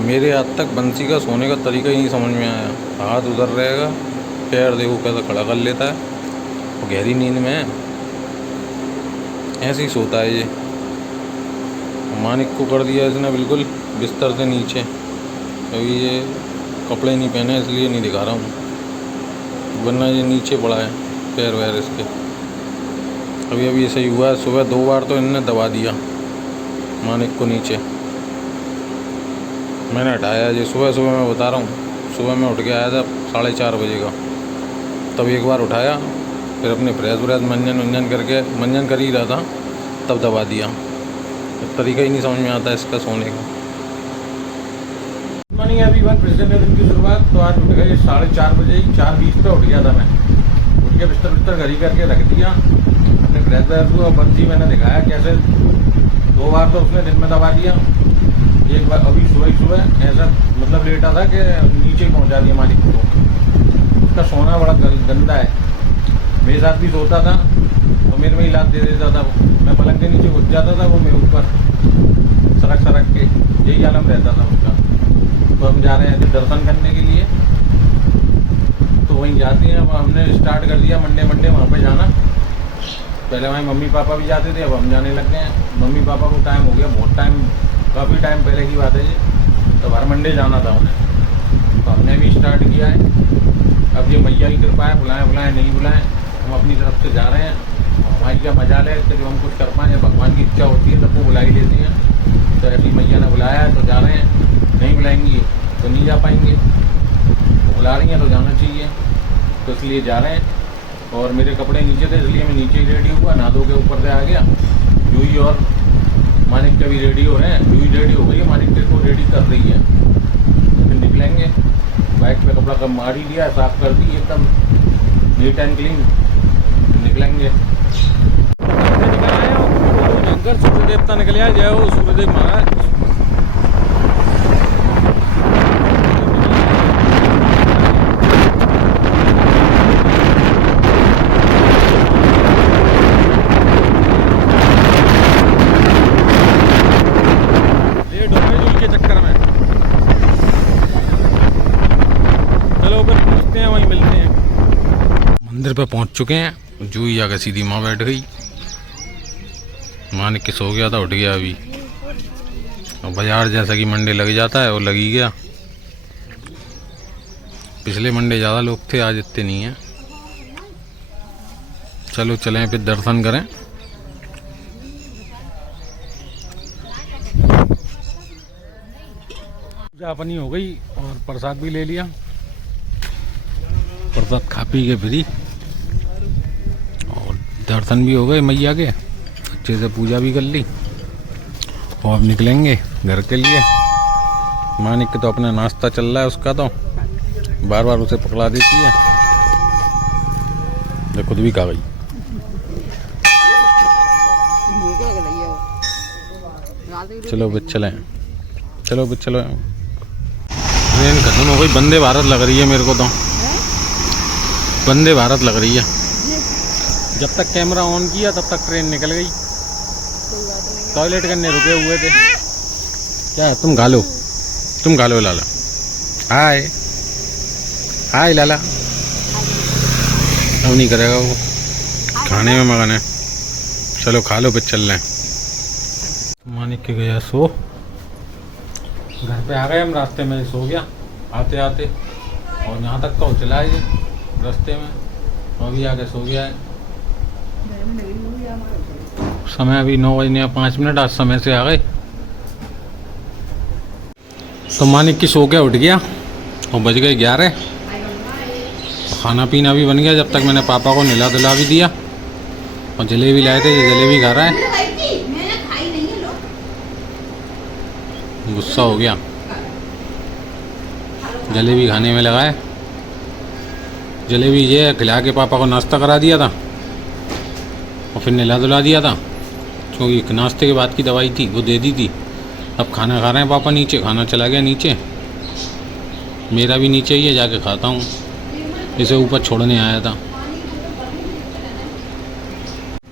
मेरे आज तक बंसी का सोने का तरीका ही नहीं समझ में आया। हाथ उधर रहेगा, पैर देखो कैसा खड़ा कर लेता है, और गहरी नींद में ऐसे ही सोता है ये। मानिक को कर दिया इसने बिल्कुल बिस्तर से नीचे। अभी ये कपड़े नहीं पहने इसलिए नहीं दिखा रहा हूँ, वरना ये नीचे पड़ा है पैर वैर इसके। अभी ये सही हुआ है। सुबह 2 बार तो इनने दबा दिया मानिक को नीचे। मैंने हटाया जी सुबह मैं बता रहा हूँ। सुबह मैं उठ के आया था 4:30 बजे का, तब एक बार उठाया, फिर अपने फ्रेश व्रेश मंजन करके मंजन कर ही रहा था, तब दबा दिया। तरीका ही नहीं समझ में आता इसका सोने का। मनी अभी बात फिर से दिन की शुरुआत। तो आज उठ गए 4:30 बजे ही, 4:20 पे उठ गया था मैं। उठ के बिस्तर घर ही करके रख दिया अपने फ्रेश व्रेश को। बंसी मैंने दिखाया कैसे 2 बार तो उसने दिन में दबा दिया, एक बार अभी सुबह ऐसा मतलब लेटा था कि नीचे ही पहुँचा दिया मालिक को। उसका सोना बड़ा गंदा है। मेरे साथ भी सोता था तो मेरे में ही लात दे देता था। मैं पलंग के नीचे घुस जाता था, वो मेरे ऊपर सरक के, यही आलम रहता था उसका। तो हम जा रहे हैं दर्शन करने के लिए, तो वहीं जाते हैं। अब हमने स्टार्ट कर दिया मंडे वहाँ पे जाना। पहले वहीं मम्मी पापा भी जाते थे, अब हम जाने लग गए हैं। मम्मी पापा को टाइम हो गया, बहुत टाइम, काफ़ी टाइम पहले की बात है ये। तो हर मंडे जाना था उन्हें, तो हमने भी स्टार्ट किया है। अब ये मैया की कृपा है, बुलाएं नहीं बुलाएं, हम अपनी तरफ से जा रहे हैं। हमारी क्या मजाल है कि जो हम कुछ कर पाएँ, भगवान की इच्छा होती है तब वो बुला ही लेते हैं। तो ऐसी मैया ने बुलाया है तो जा रहे हैं, नहीं बुलाएंगी तो नहीं जा पाएंगे। तो बुला रही हैं तो जाना चाहिए, तो इसलिए जा रहे हैं। और मेरे कपड़े नीचे थे इसलिए मैं नीचे ही रेडी हुआ, नहा धो के ऊपर से आ गया। जूही और मानिक के भी रेडी हो रहे हैं। जूही रेडी हो गई है, मानिक को रेडी कर रही है। फिर निकलेंगे। बाइक पे कपड़ा कम मार ही दिया, साफ कर दी एकदम नीट एंड क्लीन। निकलेंगे। निकल आए हो सूर्य देवता निकले आए, जय हो सूर्यदेव महाराज। मंदिर पे पहुंच चुके हैं। जूही आके सीधी माँ बैठ गई। मानिक के सो गया था, उठ गया अभी। और बाजार जैसा कि मंडे लग जाता है वो लग ही गया। पिछले मंडे ज़्यादा लोग थे, आज इतने नहीं हैं। चलो चलें फिर दर्शन करें। पूजा अपनी हो गई और प्रसाद भी ले लिया। प्रसाद खा पी के फ्री, और दर्शन भी हो गए मैया के, अच्छे से पूजा भी कर ली। और अब निकलेंगे घर के लिए। मानिक के तो अपना नाश्ता चल रहा है, उसका तो बार बार उसे पकड़ा देती है, जो खुद भी खा गई। चलो बच चलें, चलो बच चलो। ट्रेन खत्म हो गई, वंदे भारत लग रही है मेरे को तो, वंदे भारत लग रही है। जब तक कैमरा ऑन किया तब तक ट्रेन निकल गई। टॉयलेट करने रुके हुए थे। क्या तुम घालो, तुम घालो लाला। हाय हाय लाला। अब नहीं करेगा वो, खाने में मगन है। चलो खा लो फिर चल रहे हैं। मानिक के गया सो, घर पे आ गए हम। रास्ते में सो गया आते आते, और यहाँ तक तो चला है रास्ते में, अभी आके सो गया है। समय अभी 9:05। आज समय से आ गए। तो मानिक की सो के उठ गया और बज गए 11। खाना पीना भी बन गया जब तक मैंने पापा को नहला धुला भी दिया। और जलेबी लाए थे, ये जलेबी खा रहा है, गुस्सा हो गया। जलेबी खाने में लगा है। जलेबी ये खिला के पापा को नाश्ता करा दिया था और फिर नहला धुला दिया था, क्योंकि नाश्ते के बाद की दवाई थी वो दे दी थी। अब खाना खा रहे हैं पापा नीचे, खाना चला गया नीचे। मेरा भी नीचे ही है, जाके खाता हूँ, इसे ऊपर छोड़ने आया था।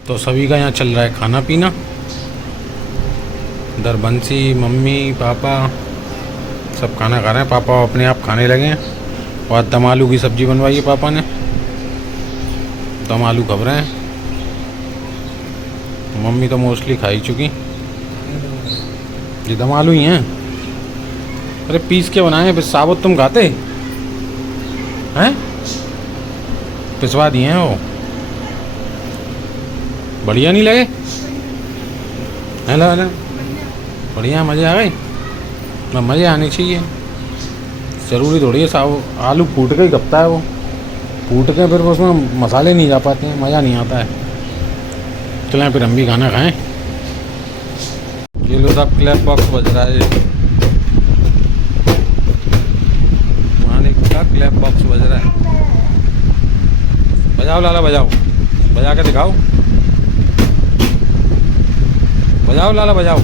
तो सभी का यहाँ चल रहा है खाना पीना। इधर बंसी, मम्मी, पापा सब खाना खा रहे हैं। पापा अपने आप खाने लगे हैं। और दम आलू की सब्ज़ी बनवाई है पापा ने। दम आलू खा रहे हैं। मम्मी तो मोस्टली खा ही चुकी। ये दम आलू ही हैं। अरे पीस के बनाए हैं, साबुत तुम खाते हैं? पिसवा दिए हैं वो। बढ़िया नहीं लगे? हेलो हेलो, बढ़िया, मज़े आ गए। मज़े आने चाहिए, ज़रूरी थोड़ी है। साबुत आलू फूट के ही कपता है वो। फूट के फिर उसमें मसाले नहीं जा पाते हैं, मज़ा नहीं आता है। चलें फिर हम भी खाना खाएं। ये लो साहब, क्लैप बॉक्स बज रहा है। मालिक का क्लैप बॉक्स बज रहा है। बजाओ लाला, बजाओ, बजा के दिखाओ। बजाओ लाला, बजाओ।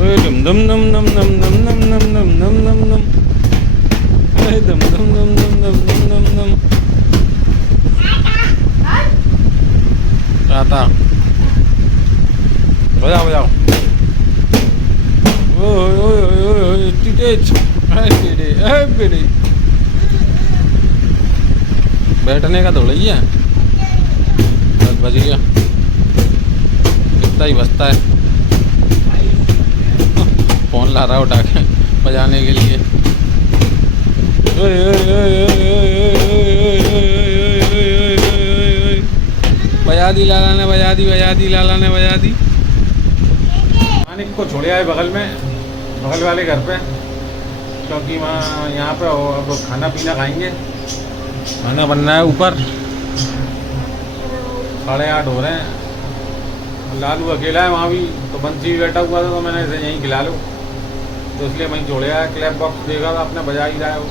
दम दम दम दम दम दम दम दम दम दम दम दम, दम दम दम दम दम दम दम दम। आता बजाओ बजाओ। ओए इतनी तेज। बेटे बैठने का थोड़ा ही है। बस बज गया, इतना ही बजता है। फोन ला रहा है उठा के बजाने के लिए। बजा दी लाला ने, बजा दी, बजा दी लाला ने, बजा दी। मानिक को छोड़े आए बगल में, बगल वाले घर पे, क्योंकि वहाँ यहाँ पे अब खाना पीना खाएंगे। खाना बनना है ऊपर। 8:30 हो रहे हैं। लालू अकेला है वहाँ भी, तो बंसी भी बैठा हुआ था, तो मैंने इसे यहीं खिला लो, तो इसलिए वहीं छोड़े आया। क्लैप बॉक्स देखा था आपने, बजा ही रहा है वो,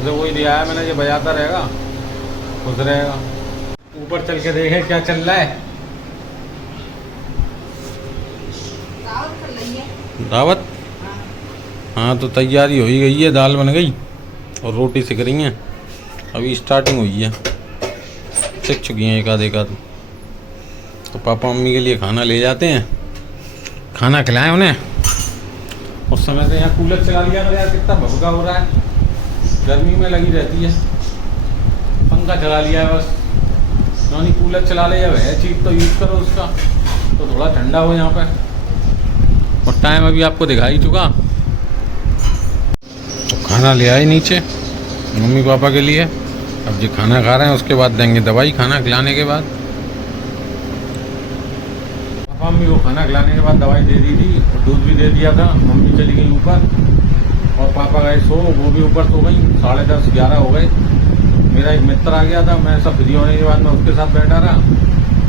उसे वही दिया है मैंने। ये बजाता रहेगा, खुश रहेगा। ऊपर चल के देखें क्या चल रहा है। दावत? हाँ, तो तैयारी हो ही गई है। दाल बन गई और रोटी सिक रही हैं। अभी स्टार्टिंग हुई है, सीख चुकी हैं एक आध। तो पापा मम्मी के लिए खाना ले जाते हैं, खाना खिलाएं उन्हें। उस समय से यहाँ कूलर चला लिया था यार, कितना भभका हो रहा है, गर्मी में लगी रहती है। पंखा चला लिया है बस, नॉनी कूलर चला ले। जब है चीज़ तो यूज़ करो उसका, तो थोड़ा ठंडा हो यहाँ पे। और टाइम अभी आपको दिखा ही चुका। तो खाना ले आए नीचे मम्मी पापा के लिए। अब जो खाना खा रहे हैं उसके बाद देंगे दवाई, खाना खिलाने के बाद। पापा मम्मी को खाना खिलाने के बाद दवाई दे दी थी और दूध भी दे दिया था। मम्मी चली गई ऊपर और पापा गए सो, वो भी ऊपर सो गई। 10:30 11 हो गए। मेरा एक मित्र आ गया था, मैं सब फ्री होने के बाद मैं उसके साथ बैठा रहा।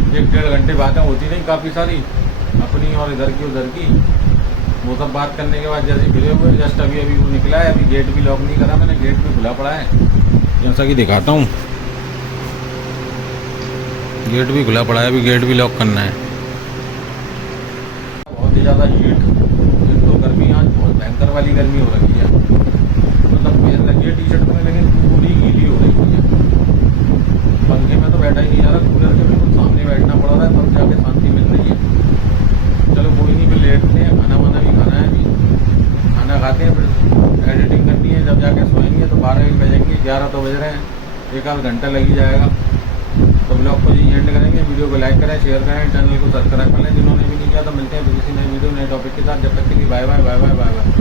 1-1.5 घंटे बातें होती रही काफ़ी सारी, अपनी और इधर की उधर की। वो सब बात करने के बाद जैसे फ्री हुए, जस्ट अभी वो निकला है। अभी गेट भी लॉक नहीं करा मैंने, गेट भी खुला पड़ा है, जैसा कि दिखाता हूँ। गेट भी खुला पड़ा है, अभी गेट भी लॉक करना है। बहुत ही ज़्यादा हीट, एक तो गर्मी आज बहुत भयंकर वाली गर्मी हो रही है। मतलब पहन लगी है टी शर्ट में, लेकिन पूरी गीली हो रही है। पंखे में तो बैठा ही नहीं जा रहा, कूलर के बिल्कुल सामने बैठना पड़ रहा है, तब जाके शांति मिल रही है। चलो कोई नहीं, फिर लेटते हैं। खाना वाना भी खाना है। अभी खाना खाते हैं, फिर एडिटिंग करनी है। जब जाके सोएंगे तो 12 बजेंगे, 11 तो बज रहे हैं, 1 आध घंटा लग ही जाएगा। तो ब्लॉग को यही एंड करेंगे। वीडियो को लाइक करें, शेयर करें, चैनल को सब्सक्राइब कर लें जिन्होंने भी नहीं किया। तो मिलते हैं किसी नए वीडियो नए टॉपिक के साथ। जब तक के लिए bye bye bye bye bye bye.